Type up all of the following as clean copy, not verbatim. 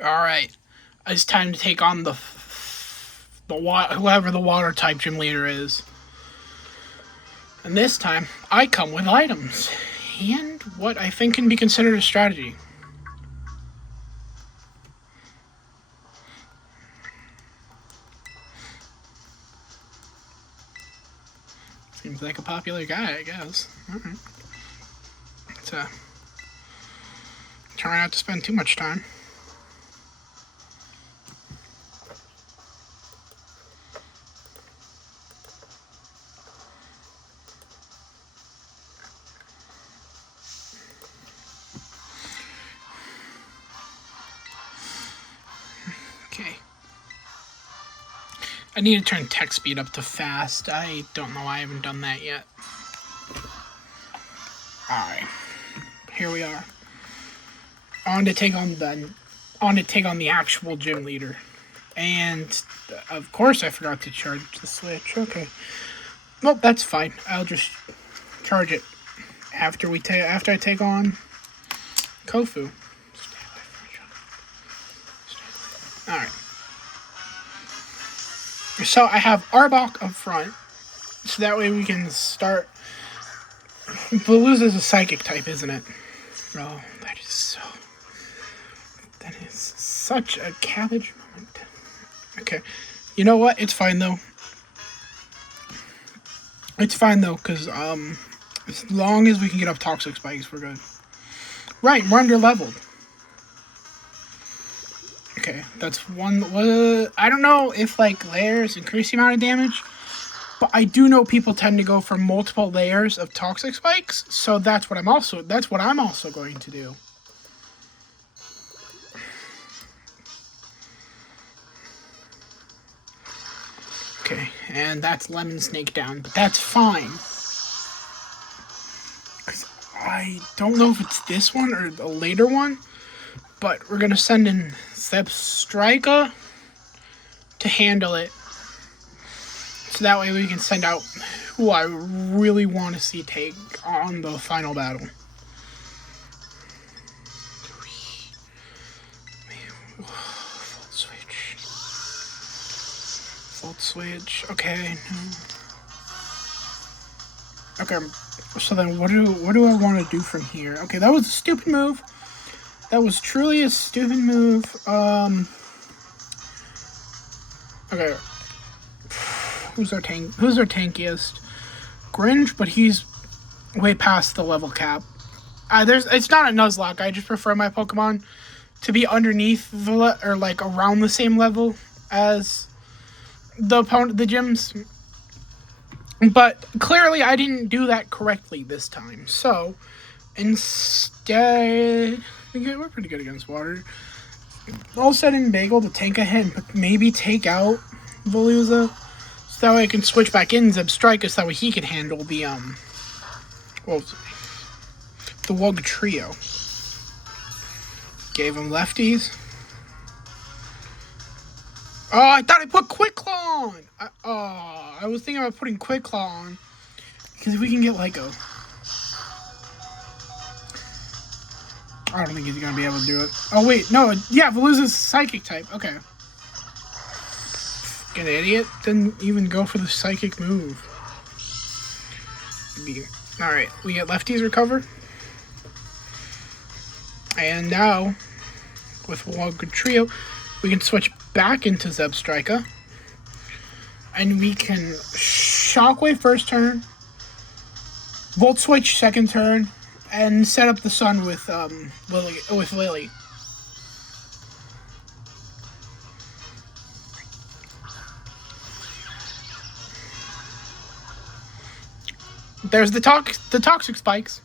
Alright. It's time to take on whoever the water type gym leader is. And this time, I come with items. And what I think can be considered a strategy. Seems like a popular guy, I guess. Alright. So, try not to spend too much time. Okay. I need to turn text speed up to fast. I don't know why I haven't done that yet. Alright. Here we are. On to take on the actual gym leader. And of course I forgot to charge the Switch. Okay. Well, that's fine. I'll just charge it after I take on Kofu. Alright. So I have Arbok up front. So that way we can start. Baloo's is a psychic type, isn't it? Oh, that is such a cabbage moment. Okay. You know what? It's fine though. It's fine though, because as long as we can get up toxic spikes, we're good. Right, we're under leveled. Okay, that's one. I don't know if like layers increase the amount of damage, but I do know people tend to go for multiple layers of toxic spikes, so that's what I'm also going to do. Okay, and that's Lemon Snake down, but that's fine. I don't know if it's this one or the later one, but we're going to send in Zebstrika to handle it. So that way we can send out who I really want to see take on the final battle. Volt switch. Okay. Okay. So then what do I want to do from here? Okay, that was a stupid move. That was truly a stupid move. Okay. Who's our tankiest? Grinch, but he's way past the level cap. It's not a Nuzlocke. I just prefer my Pokemon to be underneath or like around the same level as the gyms. But clearly I didn't do that correctly this time. So instead, we're pretty good against water. All said and bagel to tank ahead, but maybe take out Veluza. So that way I can switch back in Zebstrika so that way he can handle the Wug Trio. Gave him lefties. Oh, I thought I put Quick Claw on! I was thinking about putting Quick Claw on. Because if we can get Lego. I don't think he's going to be able to do it. Oh, wait. No. Yeah, Veluza's Psychic type. Okay. An idiot. Didn't even go for the Psychic move. Alright. We get lefties recovered. And now, with Wug Trio, we can switch back into Zebstrika. And we can Shockwave first turn, Volt Switch second turn, and set up the sun with Lily. There's the toxic spikes.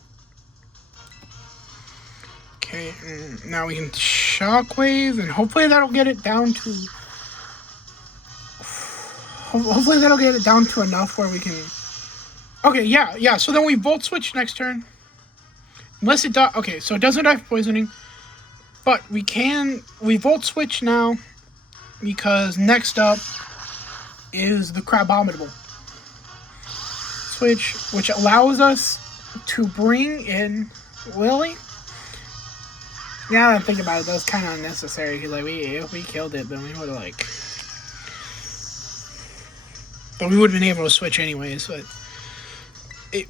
Okay, and now we can Shockwave, and hopefully that'll get it down to. Hopefully that'll get it down to enough where we can. Okay, yeah. So then we Volt Switch next turn. Unless it does. Okay, so it doesn't die for poisoning. But we Volt Switch now. Because next up is the Crabominable Switch, which allows us to bring in Lily. Now that I think about it, that was kind of unnecessary. Because like, if we killed it, then we would have like, but we would have been able to switch anyways. But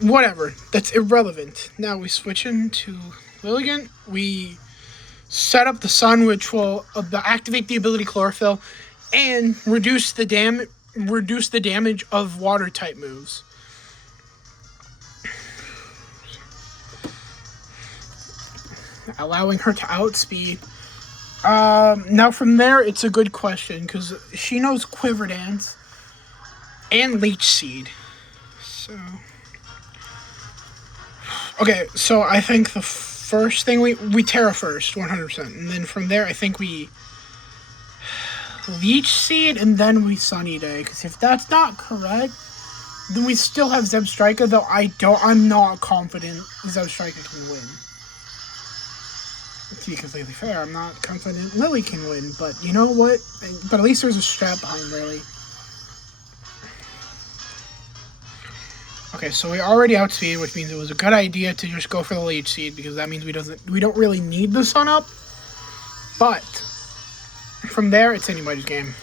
whatever, that's irrelevant. Now we switch into Lilligant. We set up the sun, which will activate the ability Chlorophyll, and reduce the damage of water type moves. Allowing her to outspeed. Now from there, it's a good question because she knows Quiver Dance and Leech Seed. So, okay, so I think the first thing we Terra first, 100%, and then from there I think we Leech Seed and then we Sunny Day. Because if that's not correct, then we still have Zebstrika. Though I'm not confident Zebstrika can win. To be completely fair, I'm not confident Lily can win, but you know what? But at least there's a strat behind Lily. Okay, so we already outspeed, which means it was a good idea to just go for the Leech Seed, because that means we don't really need the Sun Up. But from there, it's anybody's game.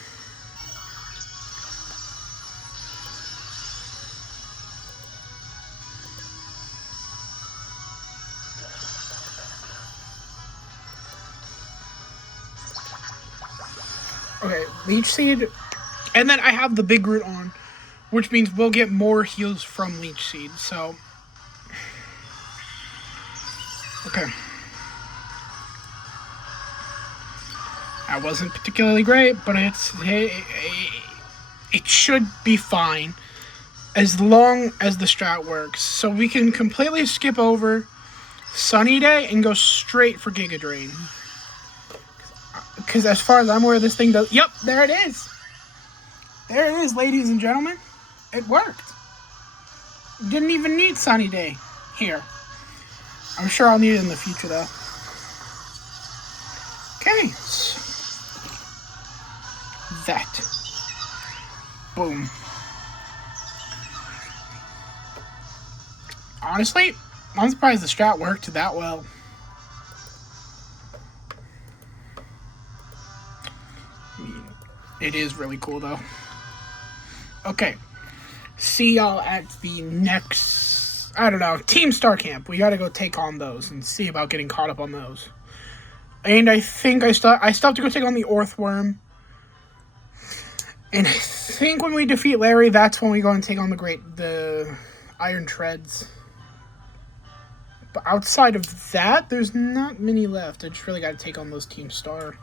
Okay, Leech Seed. And then I have the Big Root on, which means we'll get more heals from Leech Seed, so... Okay. That wasn't particularly great, but it should be fine as long as the strat works. So we can completely skip over Sunny Day and go straight for Giga Drain. Because as far as I'm aware, this thing does... Yep, there it is. There it is, ladies and gentlemen. It worked. Didn't even need Sunny Day here. I'm sure I'll need it in the future, though. Okay. That. Boom. Honestly, I'm surprised the strat worked that well. It is really cool, though. Okay. See y'all at the next, I don't know, Team Star Camp. We gotta go take on those and see about getting caught up on those. And I think I still have to go take on the Orthworm. And I think when we defeat Larry, that's when we go and take on the Iron Treads. But outside of that, there's not many left. I just really gotta take on those Team Star.